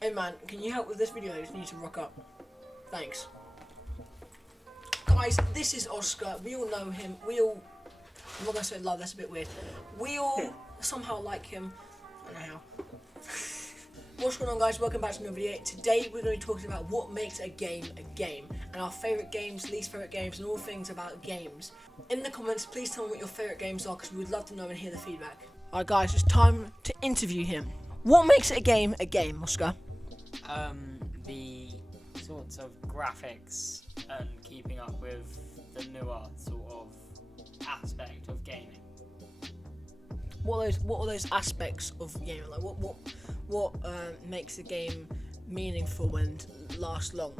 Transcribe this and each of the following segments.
Hey man, can you help with this video? I just need to rock up. Thanks. Guys, this is Oscar. We all know him. I'm not gonna say love, that's a bit weird. We all somehow like him. I don't know how. What's going on, guys? Welcome back to another video. Today we're going to be talking about what makes a game, and our favourite games, least favourite games, and all things about games. In the comments, please tell me what your favourite games are, because we'd love to know and hear the feedback. Alright guys, it's time to interview him. What makes a game, Oscar? The sorts of graphics and keeping up with the newer sort of aspect of gaming. What are those aspects of gaming? Like what makes a game meaningful and last long?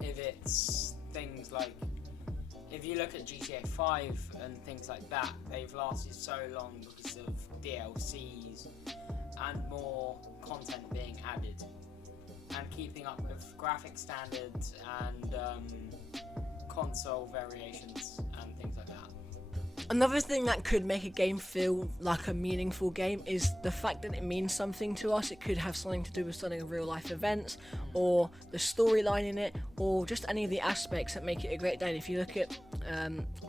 If it's things like, if you look at GTA 5 and things like that, they've lasted so long because of DLCs and more content being added, and keeping up with graphic standards and console variations and things like that. Another thing that could make a game feel like a meaningful game is the fact that it means something to us. It could have something to do with something of real life events, or the storyline in it, or just any of the aspects that make it a great game. If you look at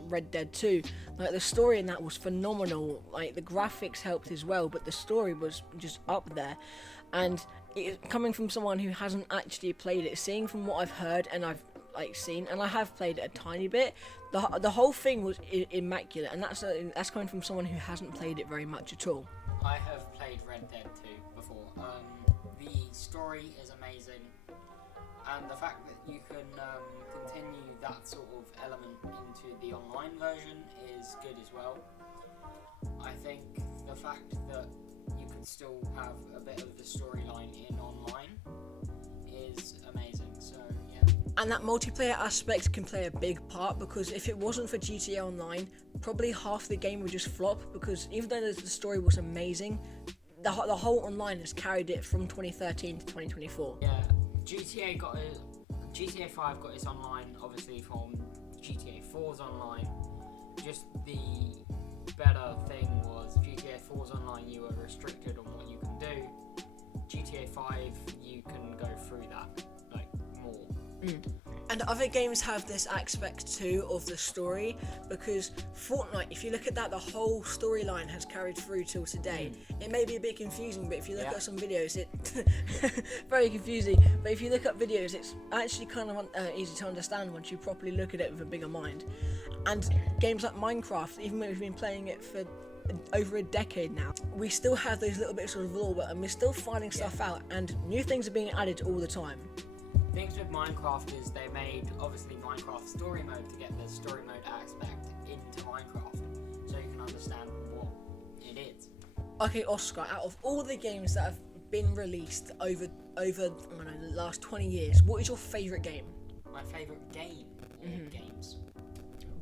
Red Dead 2, like the story in that was phenomenal. Like the graphics helped as well, but the story was just up there. And coming from someone who hasn't actually played it, seeing from what I've heard and I've seen, and I have played it a tiny bit, the whole thing was immaculate, and that's coming from someone who hasn't played it very much at all. I have played Red Dead 2 before. The story is amazing, and the fact that you can continue that sort of element into the online version is good as well. I think the fact that you can still have a bit of the storyline in online is amazing, so yeah. And that multiplayer aspect can play a big part, because if it wasn't for GTA Online, probably half the game would just flop, because even though the story was amazing, the whole online has carried it from 2013 to 2024. Yeah, GTA 5 got its online obviously from GTA 4's online. Just the better thing was GTA 4's online, you were restricted on what you can do. GTA 5, you can go through that like more. And other games have this aspect too of the story, because Fortnite, if you look at that, the whole storyline has carried through till today. It may be a bit confusing, but if you look at some videos, it very confusing. But if you look at videos, it's actually kind of easy to understand once you properly look at it with a bigger mind. And games like Minecraft, even though we've been playing it for over a decade now, we still have those little bits of lore, and we're still finding stuff out, and new things are being added all the time. Things with Minecraft is they made obviously Minecraft story mode to get the story mode aspect into Minecraft, so you can understand what it is. Okay, Oscar, out of all the games that have been released over the last 20 years, what is your favourite game? My favourite game or games?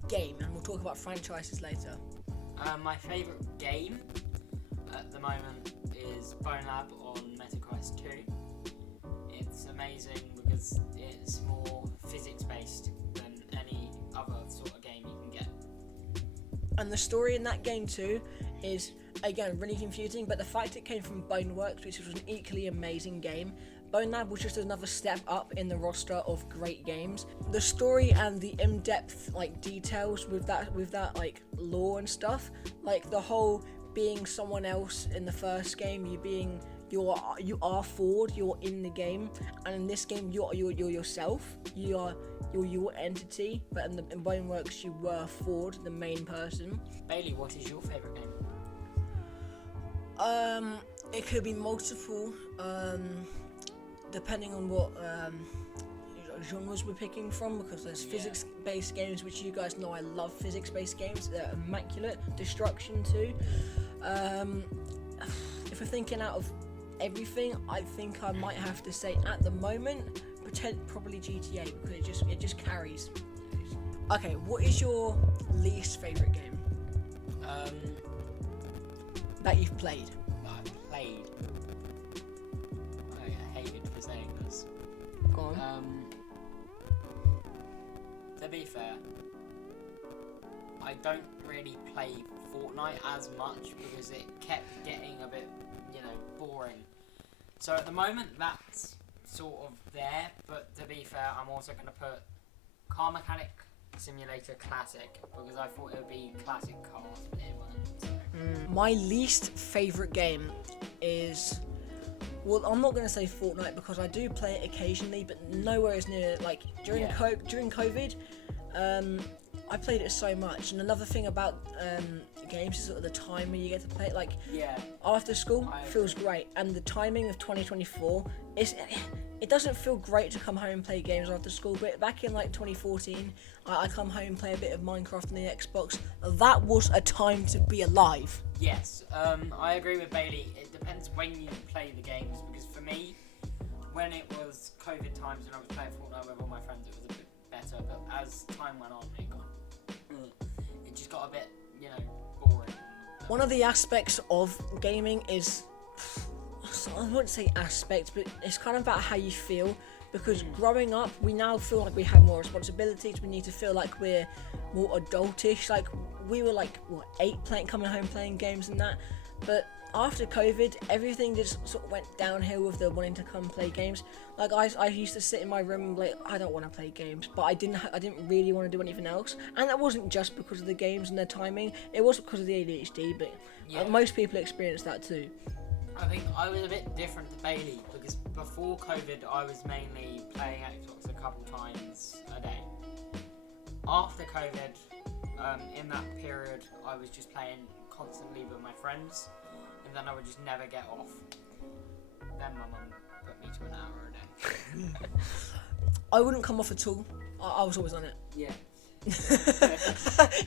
Game, and we'll talk about franchises later. My favourite game at the moment is Bone Lab on MetaQuest 2. It's amazing because it's more physics-based than any other sort of game you can get. And the story in that game too is, again, really confusing, but the fact it came from Boneworks, which was an equally amazing game, Bone Lab was just another step up in the roster of great games. The story and the in-depth details with that lore and stuff, like the whole being someone else in the first game, you are Ford, you're in the game, and in this game you're yourself, you're your entity, but in Boneworks you were Ford, the main person. Bailey, what is your favourite game? It could be multiple, depending on what genres we're picking from, because there's physics-based games, which you guys know I love physics-based games. They're immaculate. Destruction too. If we're thinking out of everything, I think I might have to say at the moment, probably GTA, because it just carries. Okay, what is your least favourite game that you've played? I hated for saying this. Go on. To be fair, I don't really play Fortnite as much because it kept getting a bit, boring. So at the moment, that's sort of there, but to be fair, I'm also going to put Car Mechanic Simulator Classic, because I thought it would be classic cars, but it wasn't. So. My least favourite game is... Well, I'm not going to say Fortnite because I do play it occasionally, but nowhere as near, like, during COVID, I played it so much. And another thing about games is sort of the time when you get to play it. Like, after school feels great, and the timing of 2024 it doesn't feel great to come home and play games after school. But back in like 2014, I come home and play a bit of Minecraft on the Xbox. That was a time to be alive. Yes, I agree with Bailey. It depends when you play the games, because for me, when it was COVID times and I was playing Fortnite with all my friends, it was a bit better. But as time went on, it just got a bit, boring. One of the aspects of gaming is, I wouldn't say aspect, but it's kind of about how you feel. Because growing up, we now feel like we have more responsibilities. We need to feel like we're more adultish. Like, we were like, 8 coming home playing games and that. But after COVID, everything just sort of went downhill with the wanting to come play games. Like, I used to sit in my room and be like, I don't want to play games, but I didn't really want to do anything else. And that wasn't just because of the games and their timing. It was because of the ADHD, but most people experience that too. I think I was a bit different to Bailey, because before COVID I was mainly playing Xbox a couple times a day. After COVID, in that period I was just playing constantly with my friends, and then I would just never get off. Then my mum put me to an hour a day. I wouldn't come off at all. I was always on it. Yeah.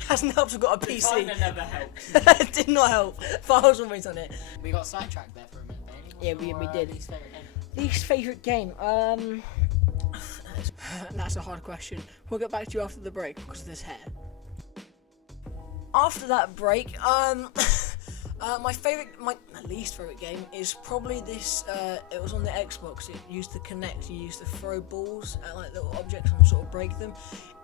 Hasn't helped I've got a PC. The timer never helped. It did not help, but I was always on it. We got sidetracked there for a minute, Bailey. Yeah, we did. Least favourite game? Least favourite game? That's a hard question. We'll get back to you after the break because of this hair. After that break, my least favourite game is probably this. It was on the Xbox. It used to connect. You used to throw balls at like little objects and sort of break them.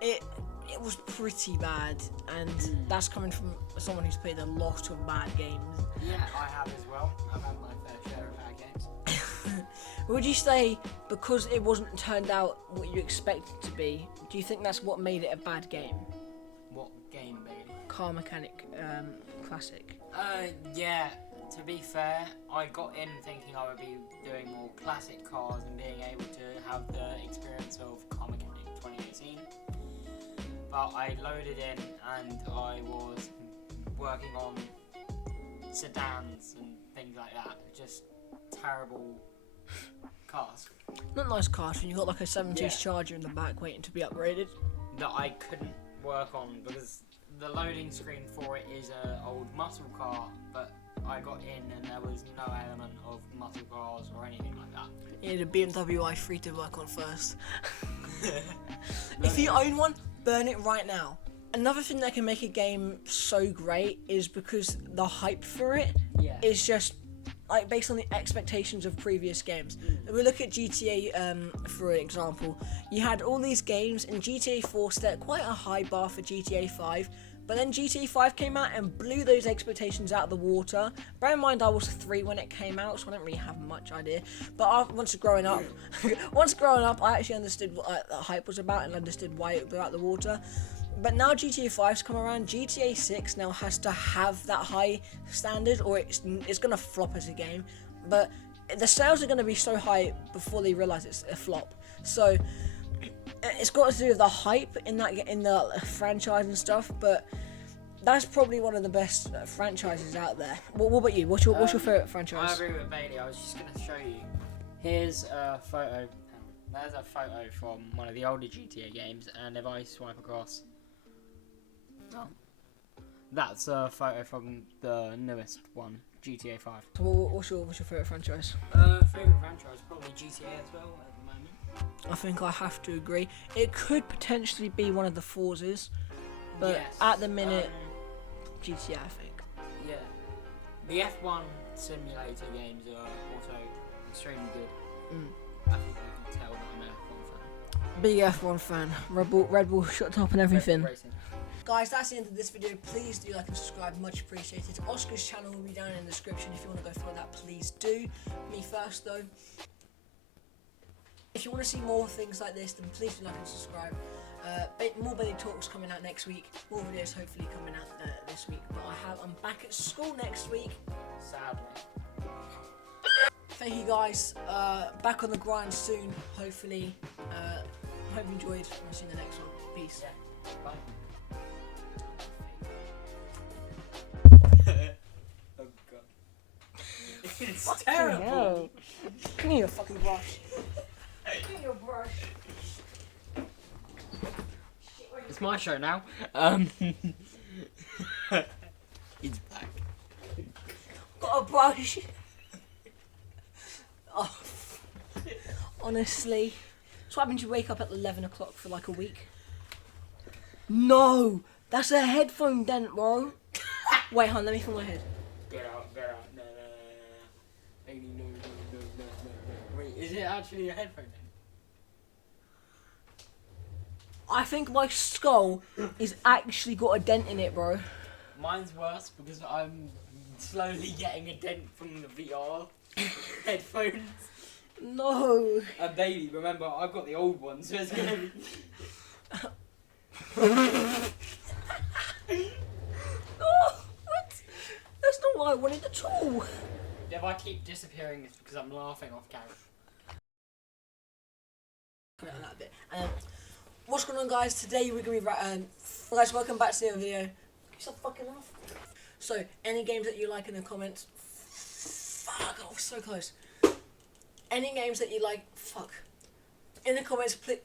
It was pretty bad, and that's coming from someone who's played a lot of bad games. Yeah, I have as well. I've had my fair share of bad games. Would you say because it wasn't turned out what you expected it to be, do you think that's what made it a bad game? What game, Bailey? Car Mechanic Classic. Yeah. To be fair, I got in thinking I would be doing more classic cars and being able to have the experience of Car Mechanic 2018. But I loaded in and I was working on sedans and things like that. Just terrible cars. Not nice cars when you've got like a 70s Charger in the back waiting to be upgraded. That I couldn't work on because the loading screen for it is an old muscle car, but I got in and there was no element of muscle cars or anything like that. You need a BMW i3 to work on first. If you own one, burn it right now. Another thing that can make a game so great is because the hype for it is just like based on the expectations of previous games. If we look at GTA for example, you had all these games and GTA 4 set quite a high bar for GTA 5. But then GTA 5 came out and blew those expectations out of the water. Bear in mind I was 3 when it came out, so I don't really have much idea. But once growing up, I actually understood what the hype was about and understood why it blew out the water. But now GTA 5's come around, GTA 6 now has to have that high standard or it's going to flop as a game. But the sales are going to be so high before they realise it's a flop. So it's got to do with the hype in the franchise and stuff, but that's probably one of the best franchises out there. What about you? What's your favourite franchise? I agree with Bailey. I was just going to show you. Here's a photo. There's a photo from one of the older GTA games, and if I swipe across, that's a photo from the newest one, GTA 5. So what's your favourite franchise? Favourite franchise probably GTA as well at the moment. I think I have to agree. It could potentially be one of the Forzas, but yes, at the minute, GTA, I think. Yeah. The F1 simulator games are also extremely good. I think you can tell that I'm an F1 fan. Big F1 fan. Red Bull shut up and everything. Red Bull Racing. Guys, that's the end of this video. Please do like and subscribe, much appreciated. Oscar's channel will be down in the description. If you want to go follow that, please do. Me first though. If you want to see more things like this, then please do like and subscribe. More Belly Talks coming out next week. More videos hopefully coming out this week. But I'm back at school next week. Sadly. Thank you guys. Back on the grind soon, hopefully. Hope you enjoyed. I'll see you in the next one. Peace. Yeah. Bye. Oh god. It's terrible. Hell. Give me your fucking brush. Give me your brush. It's my show now. He's back. Got a brush. Oh. Honestly. So what happens? You wake up at 11 o'clock for like a week? No! That's a headphone dent, bro. Wait, hon, let me feel my head. Get out. No. Wait, is it actually a headphone then? I think my skull is actually got a dent in it, bro. Mine's worse because I'm slowly getting a dent from the VR headphones. No. And baby, remember, I've got the old one, so it's gonna be... Oh, what? That's not what I wanted at all. If I keep disappearing, it's because I'm laughing off camera. That bit. What's going on, guys? Today we're gonna be guys, welcome back to the other video. Stop fucking off. So, any games that you like in the comments? Fuck, I was so close. Any games that you like? Fuck. In the comments, please.